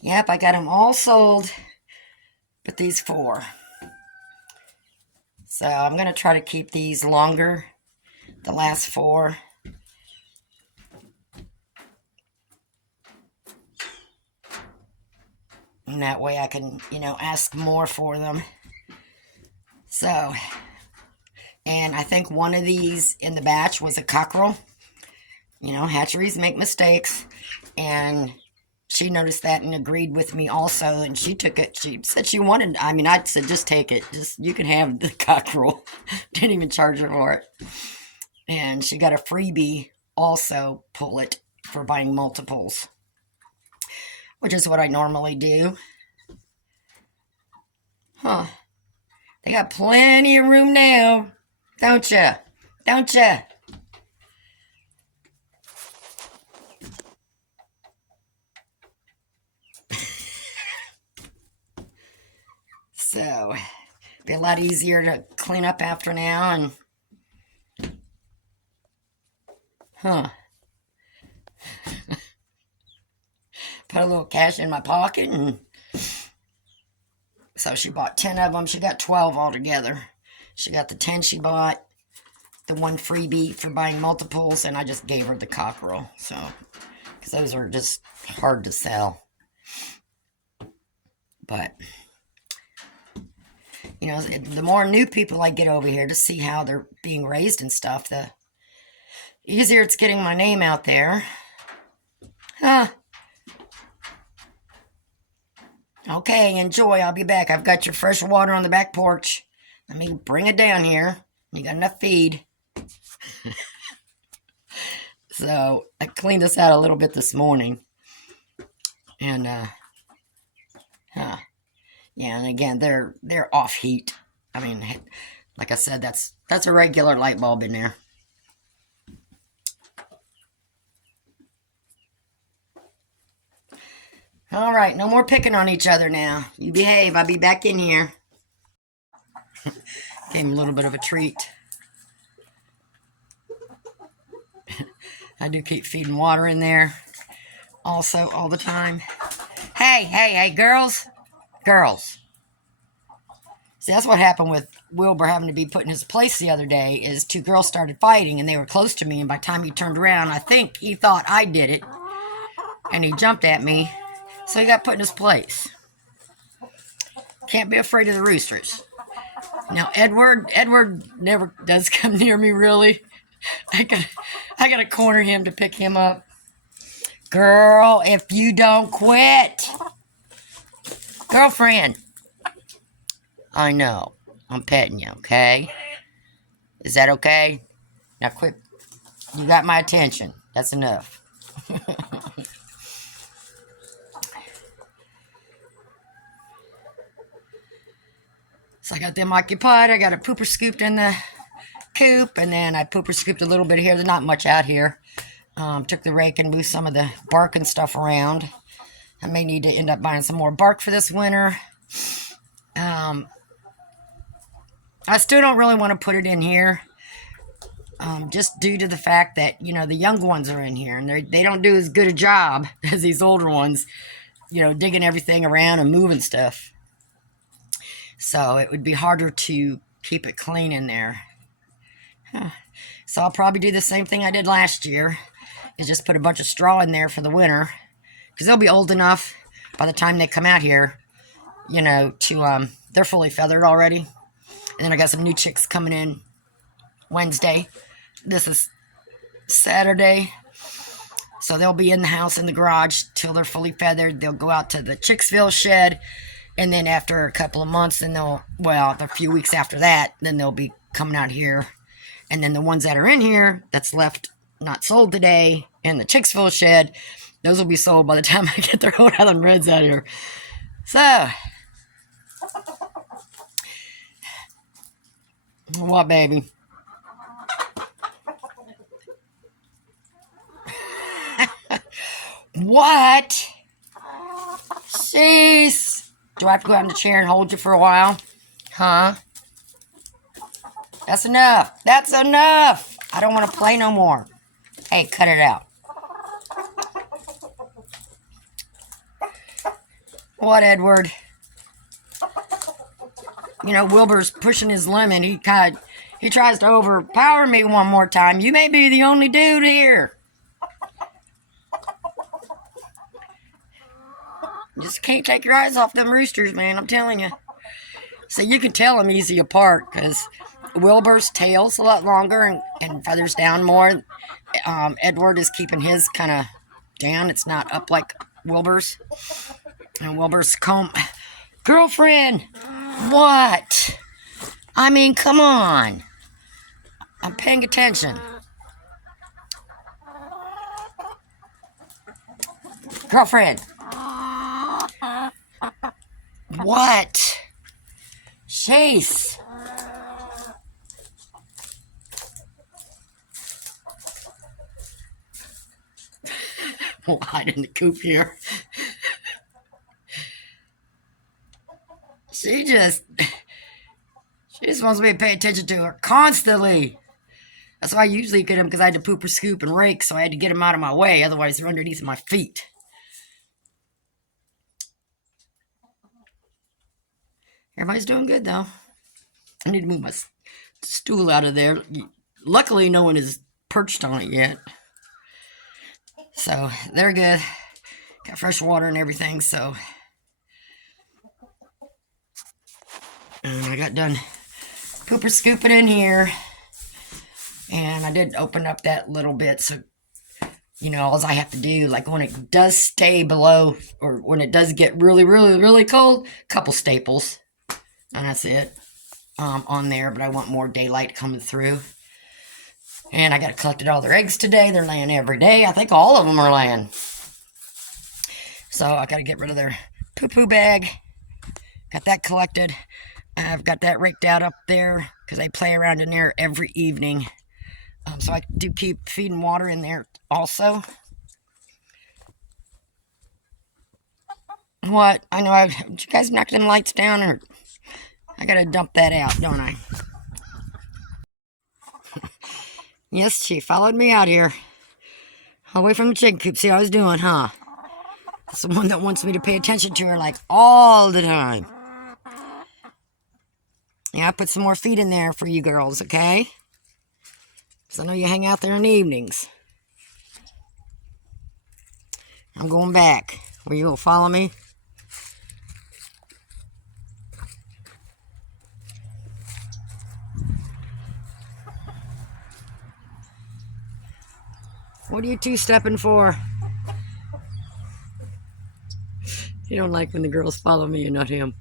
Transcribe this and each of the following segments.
Yep, I got them all sold, but these 4. So I'm going to try to keep these longer, the last 4. And that way I can, ask more for them. So, and I think one of these in the batch was a cockerel. Hatcheries make mistakes. And she noticed that and agreed with me also. And she took it. She said she wanted, I said, just take it. You can have the cockerel. Didn't even charge her for it. And she got a freebie also, pullet, for buying multiples, which is what I normally do. Huh. They got plenty of room now, don't ya? Don't ya? So, be a lot easier to clean up after now and... Huh. Put a little cash in my pocket, and so she bought 10 of them. She got 12 altogether. She got the 10 she bought, the 1 freebie for buying multiples, and I just gave her the cockerel. So, because those are just hard to sell. But, the more new people I get over here to see how they're being raised and stuff, the easier it's getting my name out there. Huh. Okay, enjoy. I'll be back. I've got your fresh water on the back porch. Let me bring it down here. You got enough feed. So, I cleaned this out a little bit this morning. And, yeah, and again, they're off heat. Like I said, that's a regular light bulb in there. All right, no more picking on each other now. You behave. I'll be back in here. Gave him a little bit of a treat. I do keep feeding water in there also all the time. Hey, girls. Girls. See, that's what happened with Wilbur having to be put in his place the other day, is 2 girls started fighting, and they were close to me, and by the time he turned around, I think he thought I did it, and he jumped at me. So he got put in his place. Can't be afraid of the roosters. Now Edward never does come near me, really. I gotta corner him to pick him up. Girl, if you don't quit. Girlfriend. I know. I'm petting you, okay? Is that okay? Now quit. You got my attention. That's enough. So I got them occupied. I got a pooper scooped in the coop, and then I pooper scooped a little bit here. There's not much out here. Took the rake and moved some of the bark and stuff around. I may need to end up buying some more bark for this winter. I still don't really want to put it in here, just due to the fact that, the young ones are in here, and they don't do as good a job as these older ones, digging everything around and moving stuff. So it would be harder to keep it clean in there. So I'll probably do the same thing I did last year, is just put a bunch of straw in there for the winter, because they'll be old enough by the time they come out here, to, they're fully feathered already. And then I got some new chicks coming in Wednesday. This is Saturday. So they'll be in the house, in the garage, till they're fully feathered. They'll go out to the Chicksville shed. And then after a couple of months, then a few weeks after that, then they'll be coming out here. And then the ones that are in here, that's left not sold today, in the Chicksville shed, those will be sold by the time I get their Rhode Island Reds out here. So, what, baby? What? Jeez. Do I have to go out in the chair and hold you for a while? Huh? That's enough. That's enough. I don't want to play no more. Hey, cut it out. What, Edward? You know, Wilbur's pushing his limit. He tries to overpower me one more time. You may be the only dude here. Just can't take your eyes off them roosters, man. I'm telling you. So you can tell them easy apart because Wilbur's tail's a lot longer and feathers down more. Edward is keeping his kind of down. It's not up like Wilbur's. And Wilbur's comb. Girlfriend! What? I mean, come on. I'm paying attention. Girlfriend. What? Chase. We'll hide in the coop here. She just wants me to pay attention to her constantly. That's why I usually get him, because I had to poop or scoop and rake, so I had to get him out of my way. Otherwise, they're underneath my feet. Everybody's doing good, though. I need to move my stool out of there. Luckily, no one is perched on it yet. So, they're good. Got fresh water and everything, so. And I got done pooper scooping in here. And I did open up that little bit, so, you know, all I have to do, like when it does stay below, or when it does get really, really, really cold, a couple staples. And that's it on there, but I want more daylight coming through. And I got collected all their eggs today. They're laying every day. I think all of them are laying. So I got to get rid of their poo-poo bag. Got that collected. I've got that raked out up there because I play around in there every evening. So I do keep feeding water in there also. What? I know did you guys knock them lights down, or I gotta dump that out, don't I? Yes, she followed me out here. Away from the chicken coop. See how I was doing, huh? That's the one that wants me to pay attention to her like all the time. Yeah, I put some more feed in there for you girls, okay? Because I know you hang out there in the evenings. I'm going back. Are you going to follow me? What are you two stepping for? You don't like when the girls follow me and not him.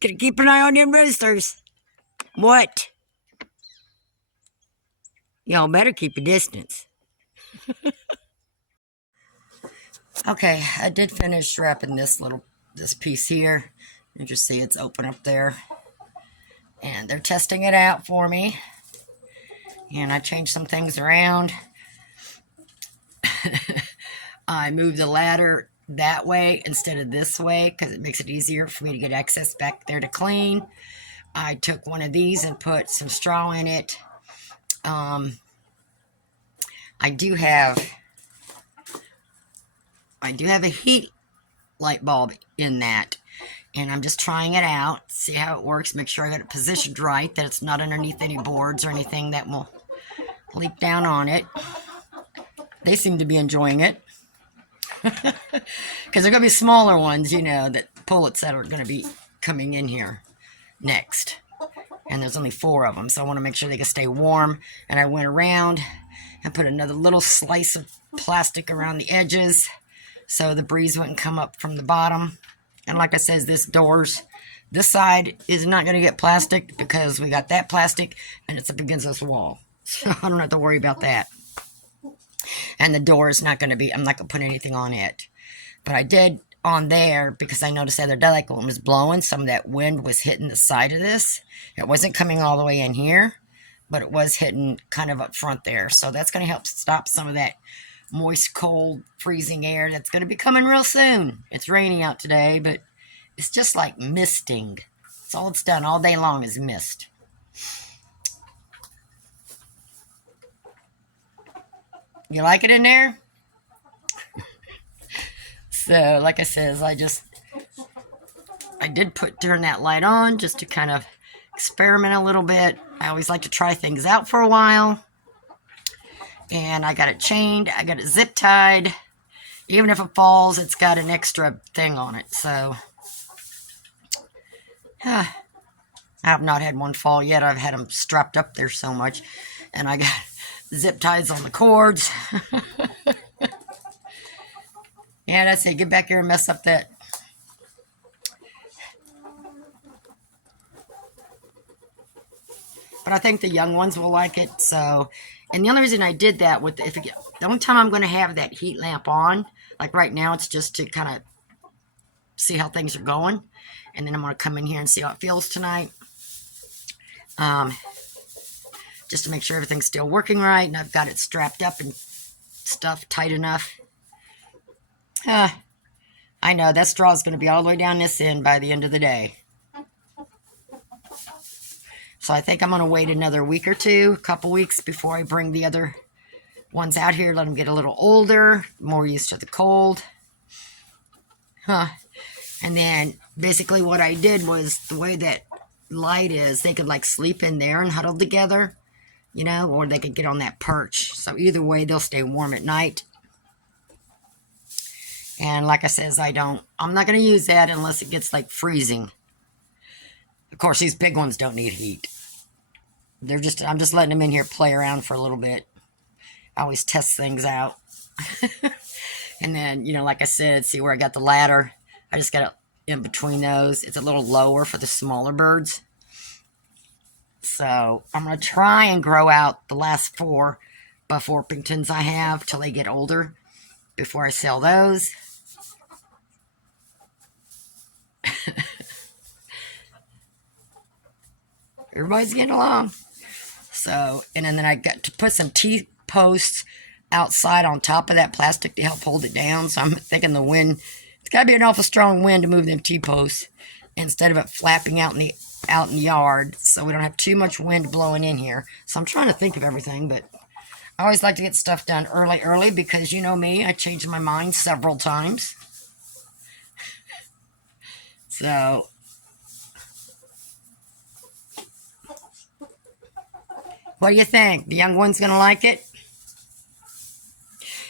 Gotta keep an eye on them roosters. What? Y'all better keep a distance. Okay, I did finish wrapping this piece here. You just see it's open up there. And they're testing it out for me. And I changed some things around. I moved the ladder that way instead of this way because it makes it easier for me to get access back there to clean. I took one of these and put some straw in it. I do have a heat light bulb in that, and I'm just trying it out, see how it works, make sure I got it positioned right, that it's not underneath any boards or anything that will leak down on it. They seem to be enjoying it. Because they're going to be smaller ones, you know, that pullets that are going to be coming in here next. And there's only 4 of them, so I want to make sure they can stay warm. And I went around and put another little slice of plastic around the edges so the breeze wouldn't come up from the bottom. And like I said, this side is not going to get plastic because we got that plastic and it's up against this wall. So I don't have to worry about that. And the door is not going to be, I'm not going to put anything on it. But I did on there because I noticed the other day, like when it was blowing, some of that wind was hitting the side of this. It wasn't coming all the way in here, but it was hitting kind of up front there. So that's going to help stop some of that moist, cold, freezing air that's going to be coming real soon. It's raining out today, but it's just like misting. That's all it's done all day long is mist. You like it in there? So, like I says, I did turn that light on just to kind of experiment a little bit. I always like to try things out for a while. And I got it chained. I got it zip tied. Even if it falls, it's got an extra thing on it. So, I have not had one fall yet. I've had them strapped up there so much. And I got zip ties on the cords. Yeah, that's it. Get back here and mess up that. But I think the young ones will like it. So, and the only reason I did that the only time I'm going to have that heat lamp on, like right now, it's just to kind of see how things are going, and then I'm going to come in here and see how it feels tonight. Just to make sure everything's still working right, and I've got it strapped up and stuff tight enough. I know that straw is going to be all the way down this end by the end of the day. So I think I'm going to wait another week or two, a couple weeks before I bring the other ones out here. Let them get a little older, more used to the cold. And then basically what I did was the way that light is, they could like sleep in there and huddle together, you know, or they could get on that perch. So either way, they'll stay warm at night. And like I says, I'm not going to use that unless it gets like freezing. Of course, these big ones don't need heat. I'm just letting them in here play around for a little bit. I always test things out. And then, you know, like I said, see where I got the ladder? I just got it in between those. It's a little lower for the smaller birds. So I'm going to try and grow out the last 4 Buff Orpingtons I have till they get older before I sell those. Everybody's getting along. So, and then I got to put some T-posts outside on top of that plastic to help hold it down. So I'm thinking the wind, it's got to be an awful strong wind to move them T-posts instead of it flapping out in the yard, so we don't have too much wind blowing in here. So I'm trying to think of everything, but I always like to get stuff done early because you know me, I change my mind several times. So what do you think? The young one's going to like it?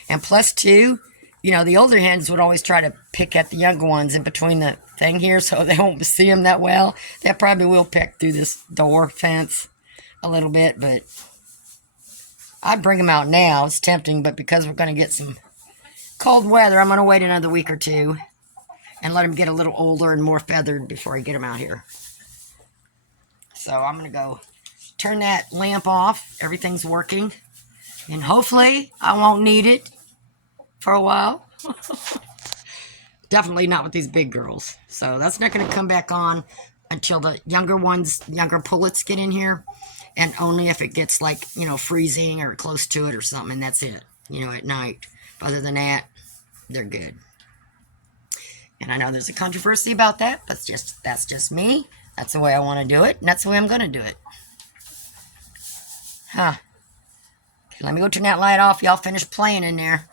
And plus, too, you know, the older hens would always try to pick at the younger ones in between the thing here so they won't see them that well. They probably will pick through this door fence a little bit, but I'd bring them out now. It's tempting, but because we're going to get some cold weather, I'm going to wait another week or two and let them get a little older and more feathered before I get them out here. So I'm going to go turn that lamp off. Everything's working. And hopefully I won't need it for a while. Definitely not with these big girls. So that's not going to come back on until the younger pullets get in here. And only if it gets like, you know, freezing or close to it or something. And that's it, you know, at night. Other than that, they're good. And I know there's a controversy about that. But that's just me. That's the way I want to do it. And that's the way I'm going to do it. Let me go turn that light off. Y'all finish playing in there.